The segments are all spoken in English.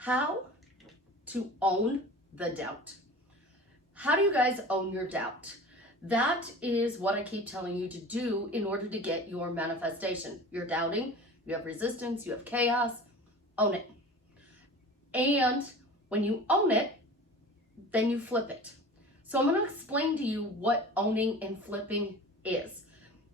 how to own the doubt. How do you guys own your doubt? That is what I keep telling you to do in order to get your manifestation. You're doubting, you have resistance, you have chaos, own it. And when you own it, then you flip it. So I'm going to explain to you what owning and flipping is.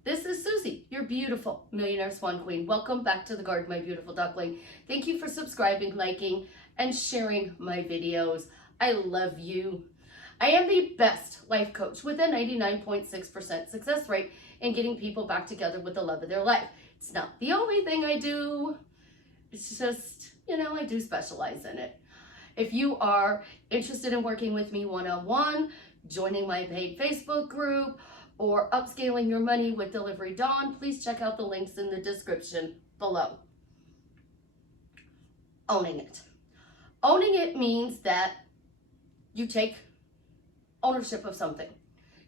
This is Susie, your beautiful Millionaire Swan Queen. Welcome back to the garden, my beautiful duckling. Thank you for subscribing, liking, and sharing my videos. I love you. I am the best life coach with a 99.6% success rate in getting people back together with the love of their life. It's not the only thing I do. It's just, I do specialize in it. If you are interested in working with me one-on-one, joining my paid Facebook group, or upscaling your money with Delivery Dawn, please check out the links in the description below. Owning it. Owning it means that you take ownership of something.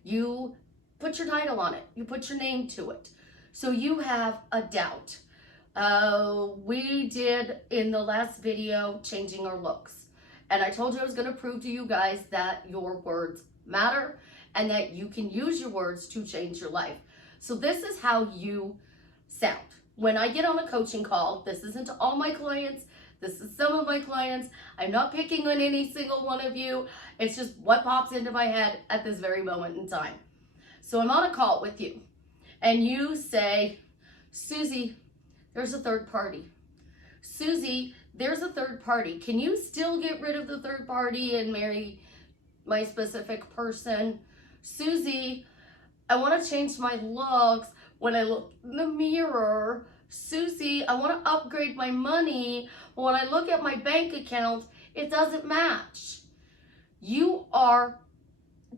You put your title on it. You put your name to it. So you have a doubt. We did in the last video changing our looks. And I told you I was going to prove to you guys that your words matter and that you can use your words to change your life. So this is how you sound. When I get on a coaching call, this isn't to all my clients. This is some of my clients. I'm not picking on any single one of you. It's just what pops into my head at this very moment in time. So I'm on a call with you and you say, Susie, there's a third party. Susie, there's a third party. Can you still get rid of the third party and marry my specific person? Susie, I want to change my looks when I look in the mirror. Susie, I want to upgrade my money. When I look at my bank account, it doesn't match. You are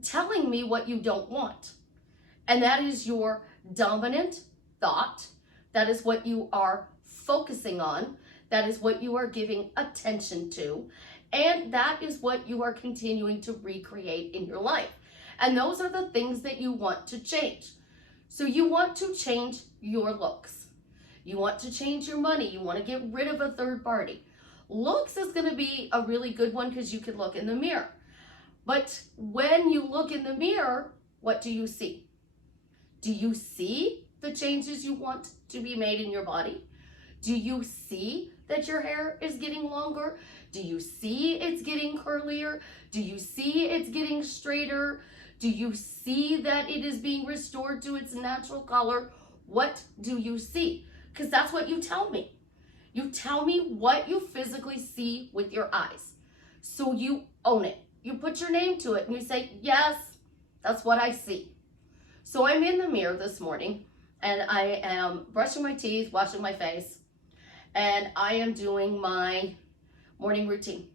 telling me what you don't want. And that is your dominant thought. That is what you are focusing on. That is what you are giving attention to. And that is what you are continuing to recreate in your life. And those are the things that you want to change. So you want to change your looks. You want to change your money. You want to get rid of a third party. Looks is going to be a really good one because you can look in the mirror. But when you look in the mirror, what do you see? Do you see the changes you want to be made in your body? Do you see that your hair is getting longer? Do you see it's getting curlier? Do you see it's getting straighter? Do you see that it is being restored to its natural color? What do you see? Because that's what you tell me. You tell me what you physically see with your eyes. So you own it. You put your name to it and you say, yes, that's what I see. So I'm in the mirror this morning and I am brushing my teeth, washing my face, and I am doing my morning routine,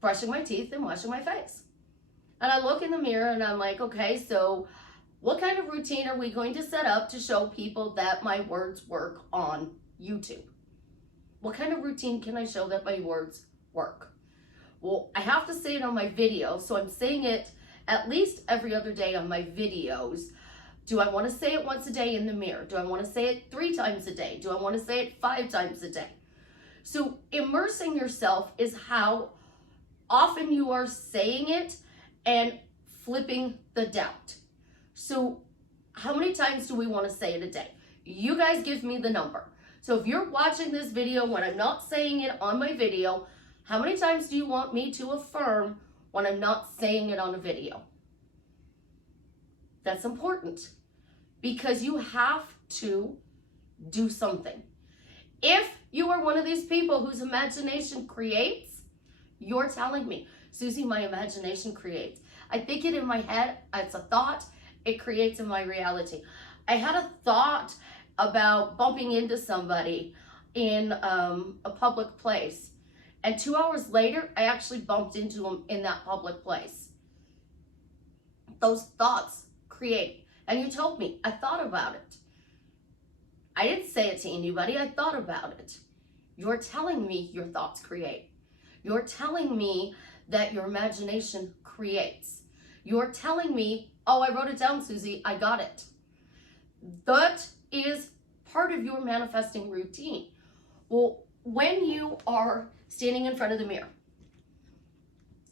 brushing my teeth and washing my face. And I look in the mirror and I'm like, okay, so what kind of routine are we going to set up to show people that my words work on YouTube? What kind of routine can I show that my words work? Well, I have to say it on my video, so I'm saying it at least every other day on my videos. Do I want to say it once a day in the mirror? Do I want to say it 3 times a day? Do I want to say it 5 times a day? So immersing yourself is how often you are saying it and flipping the doubt. So how many times do we want to say it a day? You guys give me the number. So if you're watching this video when I'm not saying it on my video, how many times do you want me to affirm when I'm not saying it on a video? That's important because you have to do something. If you are one of these people whose imagination creates, you're telling me, Susie, my imagination creates. I think it in my head, it's a thought, it creates in my reality. I had a thought about bumping into somebody in a public place. And 2 hours later, I actually bumped into them in that public place. Those thoughts create. And you told me, I thought about it. I didn't say it to anybody, I thought about it. You're telling me your thoughts create. You're telling me that your imagination creates. You're telling me, oh, I wrote it down, Susie, I got it. That is part of your manifesting routine. Well, when you are standing in front of the mirror.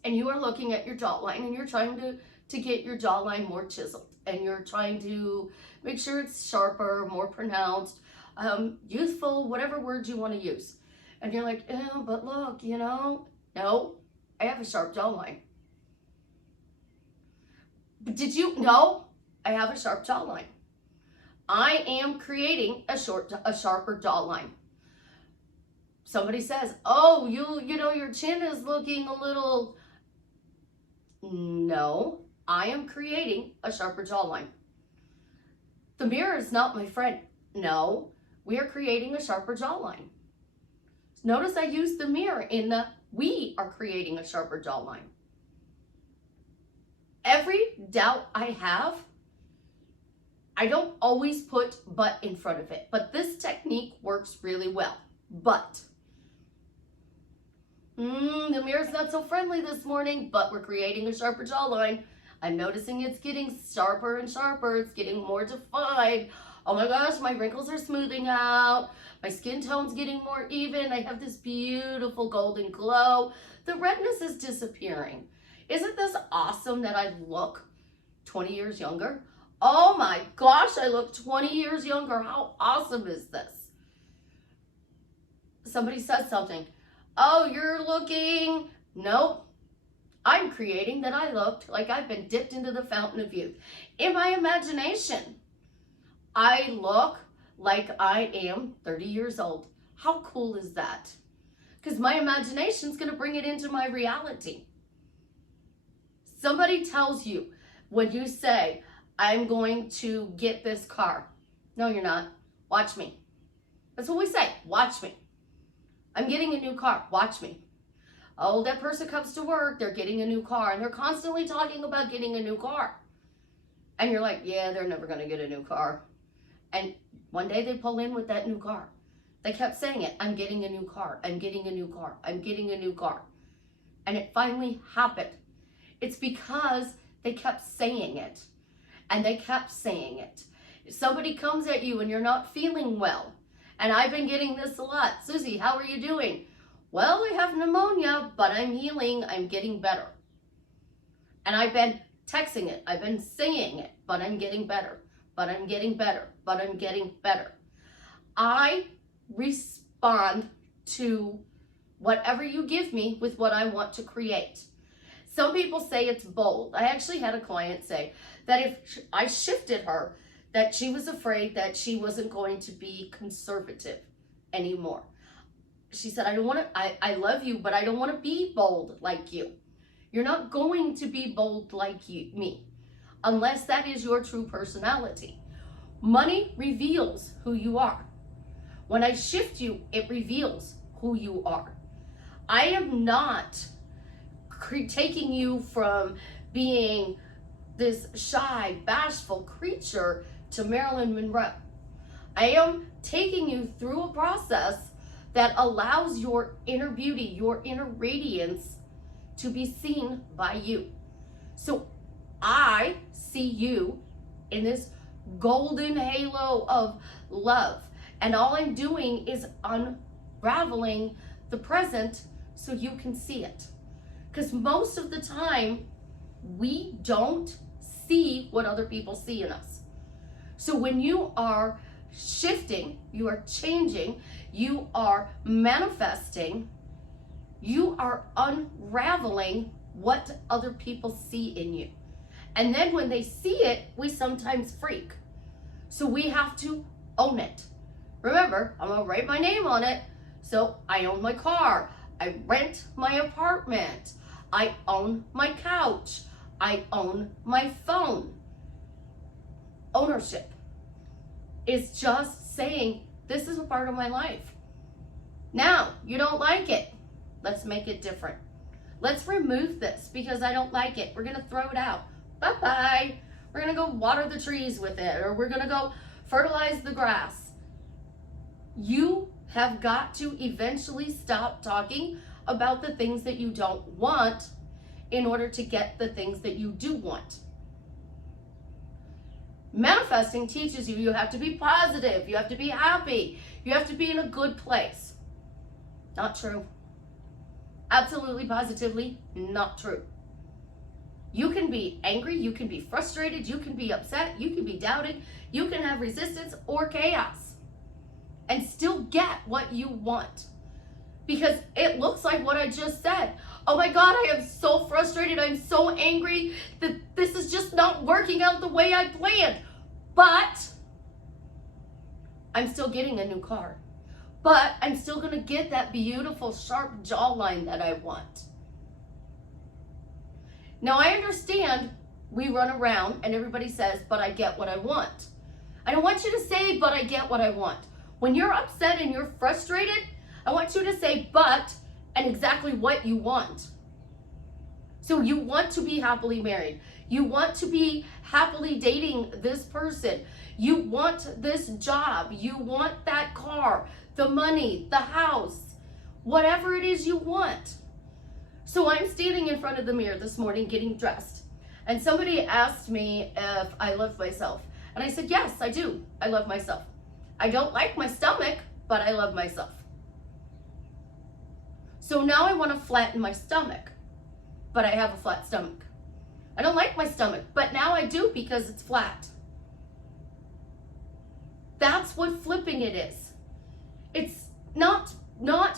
And you are looking at your jawline and you're trying to get your jawline more chiseled. And you're trying to make sure it's sharper, more pronounced, youthful, whatever words you want to use. And you're like, oh, but look, no, I have a sharp jawline. But did you know I have a sharp jawline? I am creating a sharper jawline. Somebody says, oh, your chin is looking a little. No, I am creating a sharper jawline. The mirror is not my friend. No, we are creating a sharper jawline. Notice I use the mirror in the we are creating a sharper jawline. Every doubt I have, I don't always put but in front of it, but this technique works really well. But the mirror's not so friendly this morning, but we're creating a sharper jawline. I'm noticing it's getting sharper and sharper. It's getting more defined. Oh my gosh, my wrinkles are smoothing out. My skin tone's getting more even. I have this beautiful golden glow. The redness is disappearing. Isn't this awesome that I look 20 years younger? Oh my gosh, I look 20 years younger. How awesome is this? Somebody says something. Oh, you're looking. Nope. I'm creating that I looked like I've been dipped into the fountain of youth. In my imagination, I look like I am 30 years old. How cool is that? Because my imagination is going to bring it into my reality. Somebody tells you when you say, I'm going to get this car. No, you're not. Watch me. That's what we say. Watch me. I'm getting a new car. Watch me. Oh, that person comes to work. They're getting a new car. And they're constantly talking about getting a new car. And you're like, yeah, they're never going to get a new car. And one day they pull in with that new car. They kept saying it. I'm getting a new car. I'm getting a new car. I'm getting a new car. And it finally happened. It's because they kept saying it. And they kept saying it. If somebody comes at you and you're not feeling well, and I've been getting this a lot. Susie, how are you doing? Well, I have pneumonia, but I'm healing. I'm getting better. And I've been texting it. I've been saying it, but I'm getting better. But I'm getting better. But I'm getting better. I respond to whatever you give me with what I want to create. Some people say it's bold. I actually had a client say that if I shifted her, that she was afraid that she wasn't going to be conservative anymore. She said, I love you, but I don't want to be bold like you. You're not going to be bold like me, unless that is your true personality. Money reveals who you are. When I shift you, it reveals who you are. I am not taking you from being this shy, bashful creature to Marilyn Monroe. I am taking you through a process that allows your inner beauty, your inner radiance to be seen by you. So I see you in this golden halo of love. And all I'm doing is unraveling the present so you can see it. Because most of the time, we don't see what other people see in us. So when you are shifting, you are changing, you are manifesting, you are unraveling what other people see in you. And then when they see it, we sometimes freak. So we have to own it. Remember, I'm gonna write my name on it. So I own my car. I rent my apartment. I own my couch. I own my phone. Ownership is just saying, this is a part of my life. Now, you don't like it. Let's make it different. Let's remove this because I don't like it. We're gonna throw it out. Bye-bye. We're gonna go water the trees with it, or we're gonna go fertilize the grass. You have got to eventually stop talking about the things that you don't want in order to get the things that you do want. Manifesting teaches you you have to be positive, you have to be happy, you have to be in a good place. Not true. Absolutely, positively not true. You can be angry, you can be frustrated, you can be upset, you can be doubted, you can have resistance or chaos and still get what you want. Because it looks like what I just said. Oh my God, I am so frustrated. I'm so angry that this is just not working out the way I planned. But I'm still getting a new car. But I'm still going to get that beautiful, sharp jawline that I want. Now, I understand we run around and everybody says, but I get what I want. I don't want you to say, but I get what I want. When you're upset and you're frustrated, I want you to say, but, and exactly what you want. So you want to be happily married. You want to be happily dating this person. You want this job. You want that car, the money, the house, whatever it is you want. So I'm standing in front of the mirror this morning getting dressed. And somebody asked me if I love myself. And I said, yes, I do. I love myself. I don't like my stomach, but I love myself. So now I want to flatten my stomach, but I have a flat stomach. I don't like my stomach, but now I do because it's flat. That's what flipping it is. It's not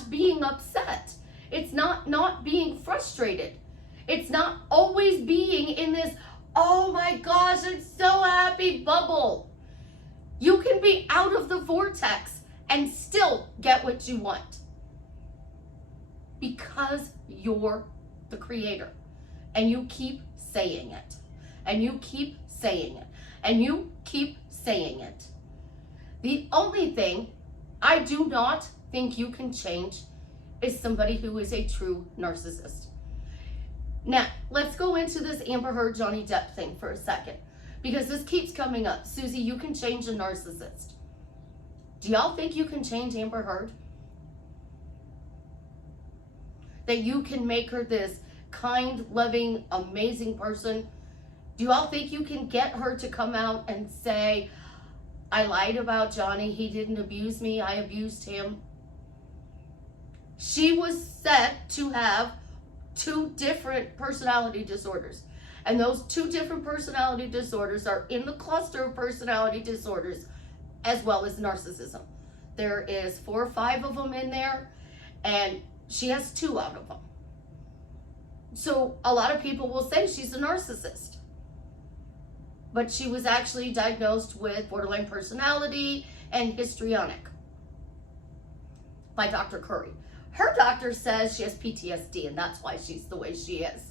being upset. It's not being frustrated. It's not always being in this, oh my gosh, I'm so happy bubble. You can be out of the vortex and still get what you want. Because you're the creator. And you keep saying it. And you keep saying it. And you keep saying it. The only thing I do not think you can change is somebody who is a true narcissist. Now, let's go into this Amber Heard, Johnny Depp thing for a second. Because this keeps coming up. Susie, you can change a narcissist. Do y'all think you can change Amber Heard? That you can make her this kind, loving, amazing person? Do y'all think you can get her to come out and say, I lied about Johnny, he didn't abuse me, I abused him? She was said to have 2 different personality disorders. And those 2 different personality disorders are in the cluster of personality disorders as well as narcissism. There is 4 or 5 of them in there, and she has 2 out of them. So a lot of people will say she's a narcissist. But she was actually diagnosed with borderline personality and histrionic by Dr. Curry. Her doctor says she has PTSD, and that's why she's the way she is.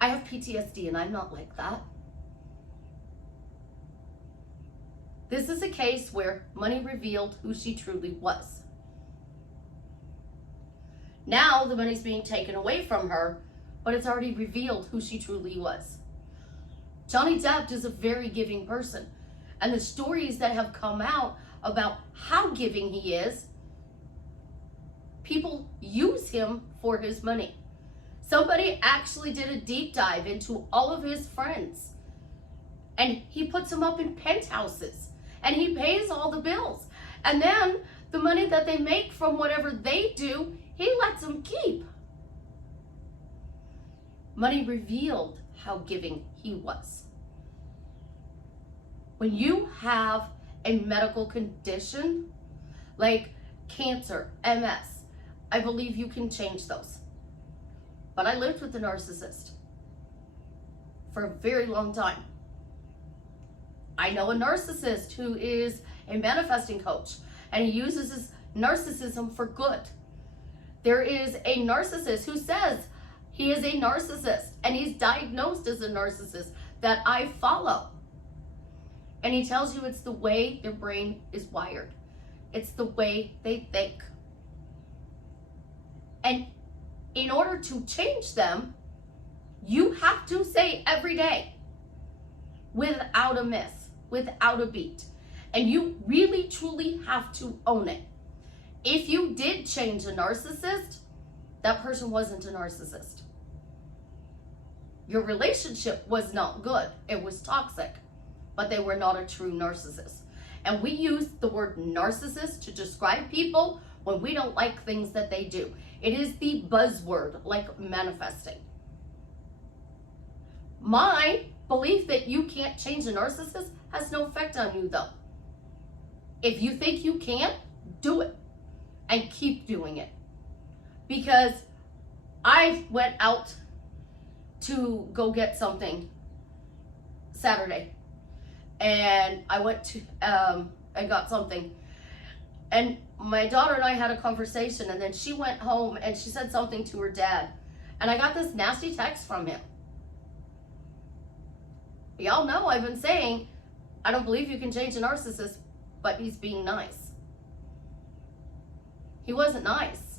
I have PTSD, and I'm not like that. This is a case where money revealed who she truly was. Now the money's being taken away from her, but it's already revealed who she truly was. Johnny Depp is a very giving person, and the stories that have come out about how giving he is, people use him for his money. Somebody actually did a deep dive into all of his friends, and he puts them up in penthouses, and he pays all the bills. And then the money that they make from whatever they do, he lets them keep. Money revealed how giving he was. When you have a medical condition like cancer, MS, I believe you can change those. But I lived with a narcissist for a very long time. I know a narcissist who is a manifesting coach, and he uses his narcissism for good. There is a narcissist who says he is a narcissist, and he's diagnosed as a narcissist that I follow. And he tells you it's the way their brain is wired. It's the way they think. And in order to change them, you have to say every day, without a miss, without a beat. And you really, truly have to own it. If you did change a narcissist, that person wasn't a narcissist. Your relationship was not good. It was toxic, but they were not a true narcissist. And we use the word narcissist to describe people when we don't like things that they do. It is the buzzword, like manifesting. My belief that you can't change a narcissist has no effect on you, though. If you think you can't, do it and keep doing it. Because I went out to go get something Saturday, and I went to I got something, and my daughter and I had a conversation, and then she went home and she said something to her dad, and I got this nasty text from him. Y'all know I've been saying I don't believe you can change a narcissist, but he's being nice. He wasn't nice.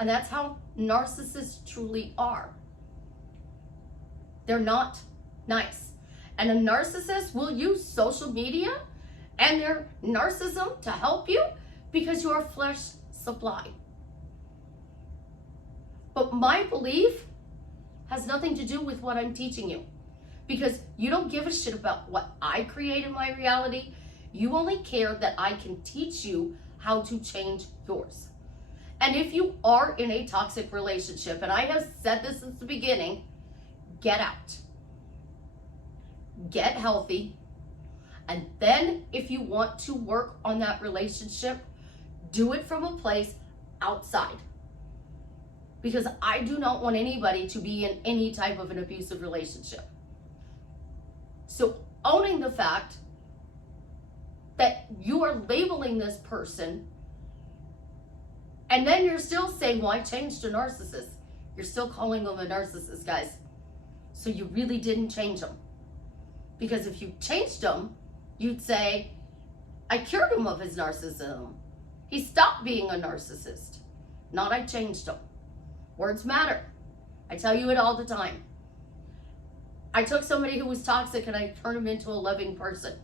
And that's how narcissists truly are. They're not nice. And a narcissist will use social media and their narcissism to help you because you are flesh supply. But my belief has nothing to do with what I'm teaching you, because you don't give a shit about what I create in my reality. You only care that I can teach you how to change yours. And if you are in a toxic relationship, and I have said this since the beginning, get out. Get healthy. And then if you want to work on that relationship, do it from a place outside. Because I do not want anybody to be in any type of an abusive relationship. So owning the fact that you are labeling this person, and then you're still saying, well, I changed a narcissist. You're still calling them a narcissist, guys. So you really didn't change them. Because if you changed them, you'd say, I cured him of his narcissism. He stopped being a narcissist. Not I changed him. Words matter. I tell you it all the time. I took somebody who was toxic and I turned him into a loving person.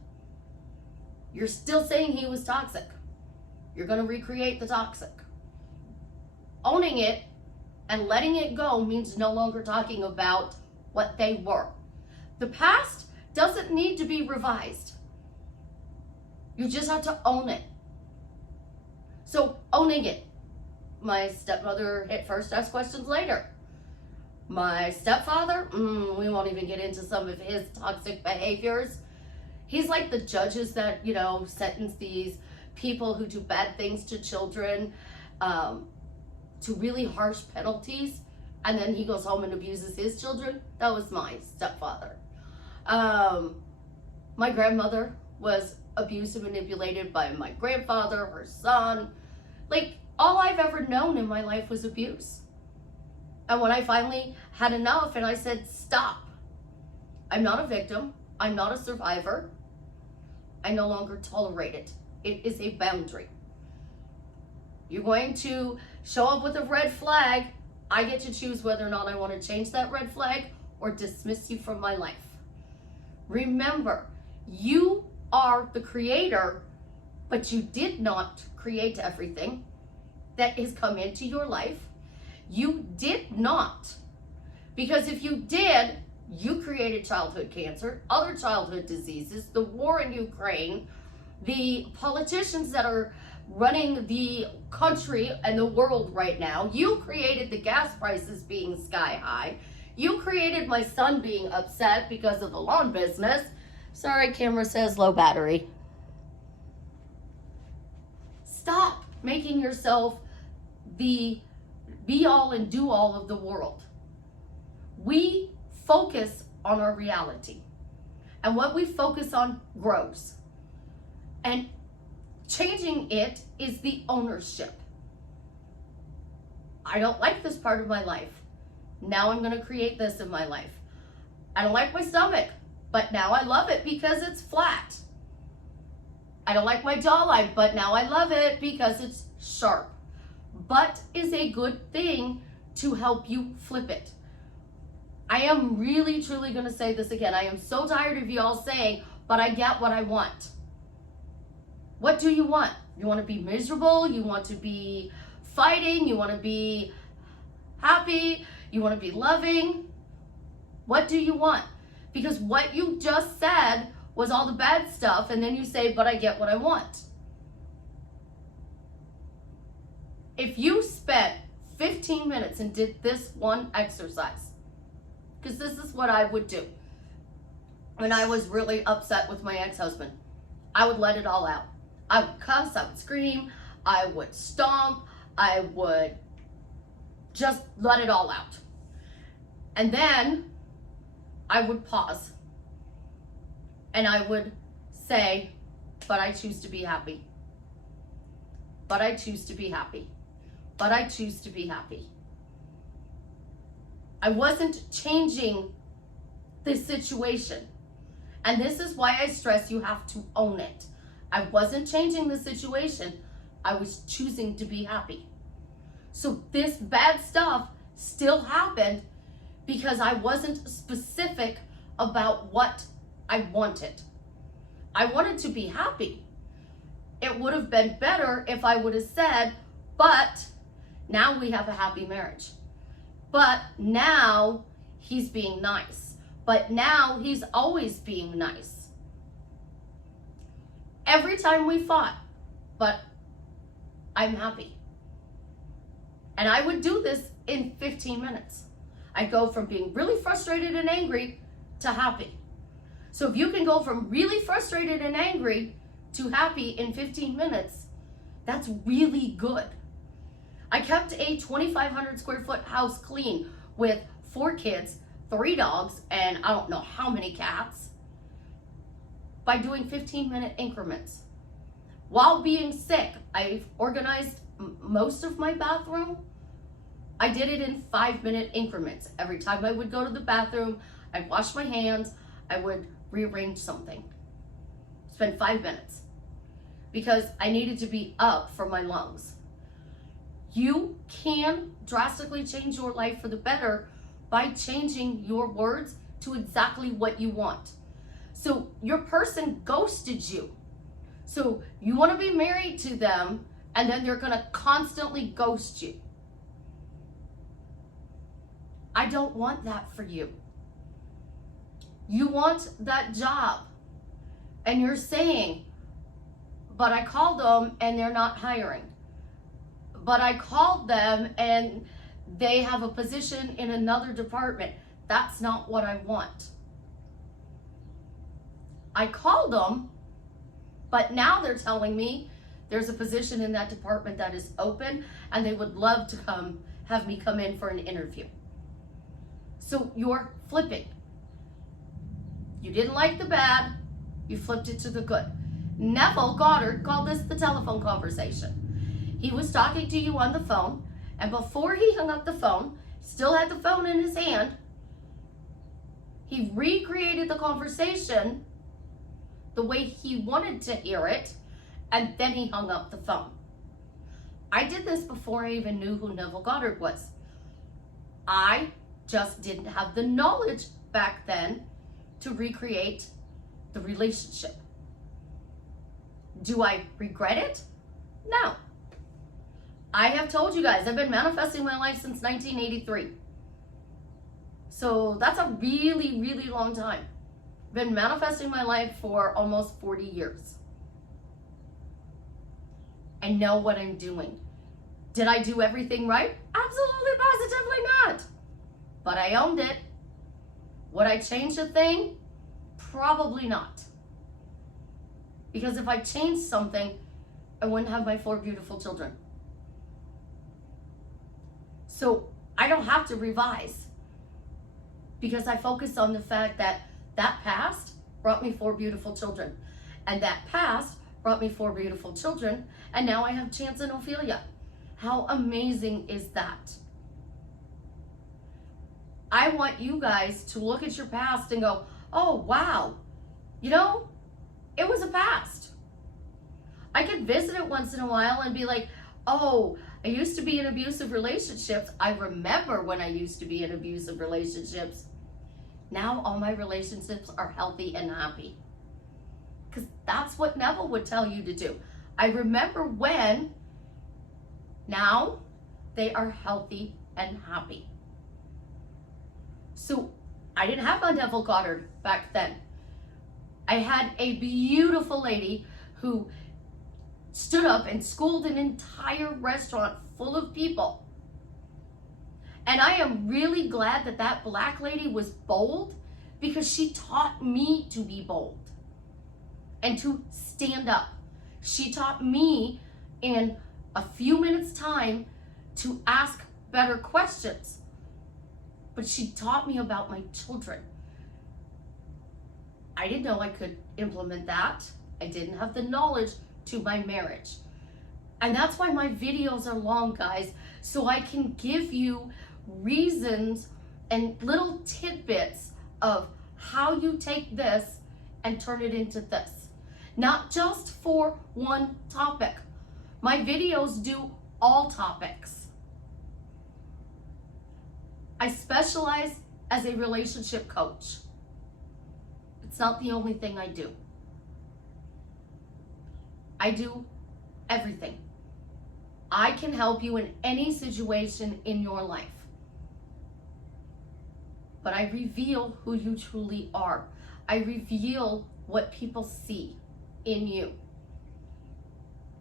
You're still saying he was toxic. You're going to recreate the toxic. Owning it and letting it go means no longer talking about what they were. The past doesn't need to be revised. You just have to own it. So owning it. My stepmother hit first, asked questions later. My stepfather, we won't even get into some of his toxic behaviors. He's like the judges that, sentence these people who do bad things to children to really harsh penalties. And then he goes home and abuses his children. That was my stepfather. My grandmother was abused and manipulated by my grandfather, her son. Like, all I've ever known in my life was abuse. And when I finally had enough and I said, stop. I'm not a victim. I'm not a survivor. I no longer tolerate it. It is a boundary. You're going to show up with a red flag. I get to choose whether or not I want to change that red flag or dismiss you from my life. Remember, you are the creator, but you did not create everything that has come into your life. You did not. Because if you did, you created childhood cancer, other childhood diseases, the war in Ukraine, the politicians that are running the country and the world right now. You created the gas prices being sky high. You created my son being upset because of the lawn business. Sorry, camera says low battery. Stop making yourself the be all and do all of the world. We focus on our reality. And what we focus on grows. And changing it is the ownership. I don't like this part of my life. Now I'm going to create this in my life. I don't like my stomach, but now I love it because it's flat. I don't like my jawline, but now I love it because it's sharp. But is a good thing to help you flip it. I am really, truly going to say this again. I am so tired of you all saying, but I get what I want. What do you want? You want to be miserable? You want to be fighting? You want to be happy? You want to be loving? What do you want? Because what you just said was all the bad stuff, and then you say, but I get what I want. If you spent 15 minutes and did this one exercise. Because this is what I would do. When I was really upset with my ex-husband, I would let it all out. I would cuss, I would scream, I would stomp, I would just let it all out. And then I would pause and I would say, but I choose to be happy. But I choose to be happy. But I choose to be happy. I wasn't changing the situation. And this is why I stress you have to own it. I wasn't changing the situation. I was choosing to be happy. So this bad stuff still happened because I wasn't specific about what I wanted. I wanted to be happy. It would have been better if I would have said, but now we have a happy marriage. But now he's being nice. But now he's always being nice. Every time we fought, but I'm happy. And I would do this in 15 minutes. I'd go from being really frustrated and angry to happy. So if you can go from really frustrated and angry to happy in 15 minutes, that's really good. I kept a 2,500 square foot house clean with 4 kids, 3 dogs, and I don't know how many cats by doing 15-minute increments. While being sick, I've organized most of my bathroom. I did it in 5-minute increments. Every time I would go to the bathroom, I'd wash my hands, I would rearrange something. Spend 5 minutes because I needed to be up for my lungs. You can drastically change your life for the better by changing your words to exactly what you want. So your person ghosted you. So you want to be married to them and then they're going to constantly ghost you. I don't want that for you. You want that job and you're saying, but I called them and they're not hiring. But I called them and they have a position in another department. That's not what I want. I called them, but now they're telling me there's a position in that department that is open and they would love to have me come in for an interview. So you're flipping. You didn't like the bad, you flipped it to the good. Neville Goddard called this the telephone conversation. He was talking to you on the phone, and before he hung up the phone, still had the phone in his hand, he recreated the conversation the way he wanted to hear it, and then he hung up the phone. I did this before I even knew who Neville Goddard was. I just didn't have the knowledge back then to recreate the relationship. Do I regret it? No. I have told you guys, I've been manifesting my life since 1983. So that's a really, really long time. I've been manifesting my life for almost 40 years. I know what I'm doing. Did I do everything right? Absolutely, positively not. But I owned it. Would I change a thing? Probably not. Because if I changed something, I wouldn't have my 4 beautiful children. So I don't have to revise because I focus on the fact that that past brought me 4 beautiful children, and that past brought me 4 beautiful children, and now I have Chance and Ophelia. How amazing is that? I want you guys to look at your past and go, oh, wow, you know, it was a past. I could visit it once in a while and be like, oh, I used to be in abusive relationships. I remember when I used to be in abusive relationships. Now all my relationships are healthy and happy. Because that's what Neville would tell you to do. I remember when, now they are healthy and happy. So I didn't have my Neville Goddard back then. I had a beautiful lady who stood up and schooled an entire restaurant full of people And I am really glad that that black lady was bold, because she taught me to be bold and to stand up. She taught me in a few minutes' time to ask better questions. But she taught me about my children. I didn't know I could implement that. I didn't have the knowledge to my marriage. And that's why my videos are long, guys, so I can give you reasons and little tidbits of how you take this and turn it into this. Not just for one topic. My videos do all topics. I specialize as a relationship coach. It's not the only thing I do. I do everything. I can help you in any situation in your life. But I reveal who you truly are. I reveal what people see in you.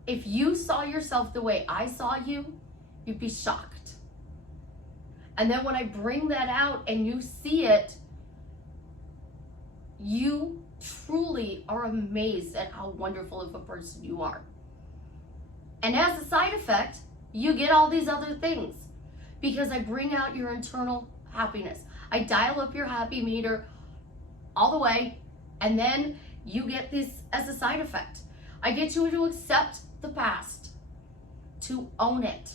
If you saw yourself the way I saw you, you'd be shocked. And then when I bring that out and you see it, you truly are amazed at how wonderful of a person you are. And as a side effect, you get all these other things because I bring out your internal happiness. I dial up your happy meter all the way, and then you get this as a side effect. I get you to accept the past, to own it.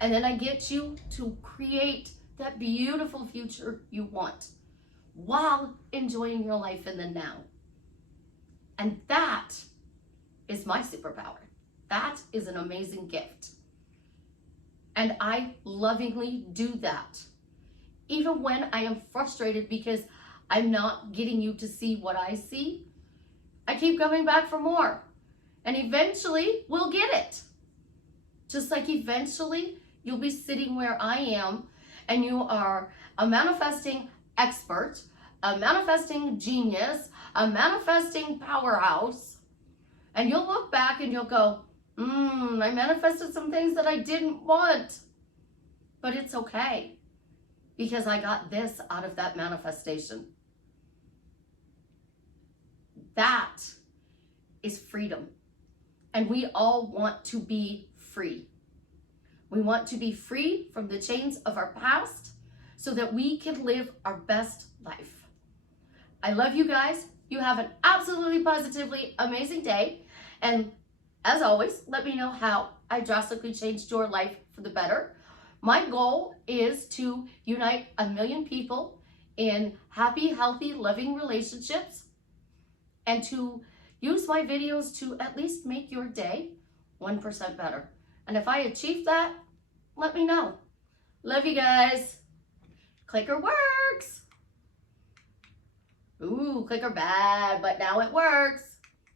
And then I get you to create that beautiful future you want while enjoying your life in the now. And that is my superpower. That is an amazing gift. And I lovingly do that. Even when I am frustrated because I'm not getting you to see what I see, I keep coming back for more. And eventually we'll get it. Just like eventually you'll be sitting where I am and you are a manifesting expert, a manifesting genius, a manifesting powerhouse. And you'll look back and you'll go, I manifested some things that I didn't want. But it's okay, because I got this out of that manifestation. That is freedom. And we all want to be free. We want to be free from the chains of our past so that we can live our best life. I love you guys. You have an absolutely positively amazing day. And as always, let me know how I drastically changed your life for the better. My goal is to unite 1 million people in happy, healthy, loving relationships, and to use my videos to at least make your day 1% better. And if I achieve that, let me know. Love you guys. Clicker works. Ooh, clicker bad, but now it works.